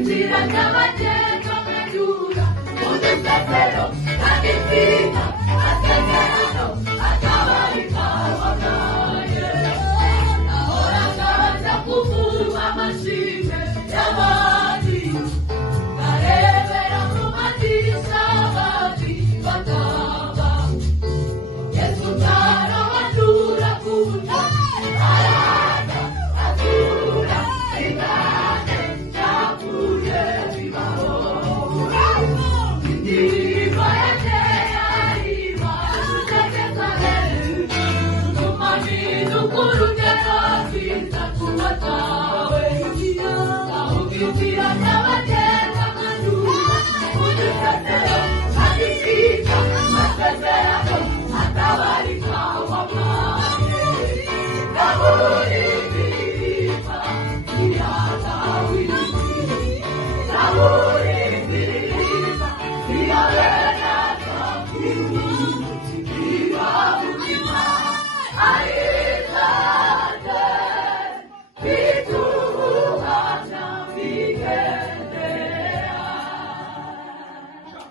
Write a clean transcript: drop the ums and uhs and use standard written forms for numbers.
inzira nyabagendwa nkanyura mu dusesero n'agitsina asegerano atabarika wagaye nahoraga nza kuvuma amashimwe y'abandi ngarebera mu madirishya abandi bataba Yesu utarawanyura kuja araza azura ingane cyavuye bibaho indirimbo yateye ariba tutegekane tumamini ukurugero rwiza tubatawe ahubwira n'abagenga nkanyura udusatero agisiga masezerano atabarika wamaye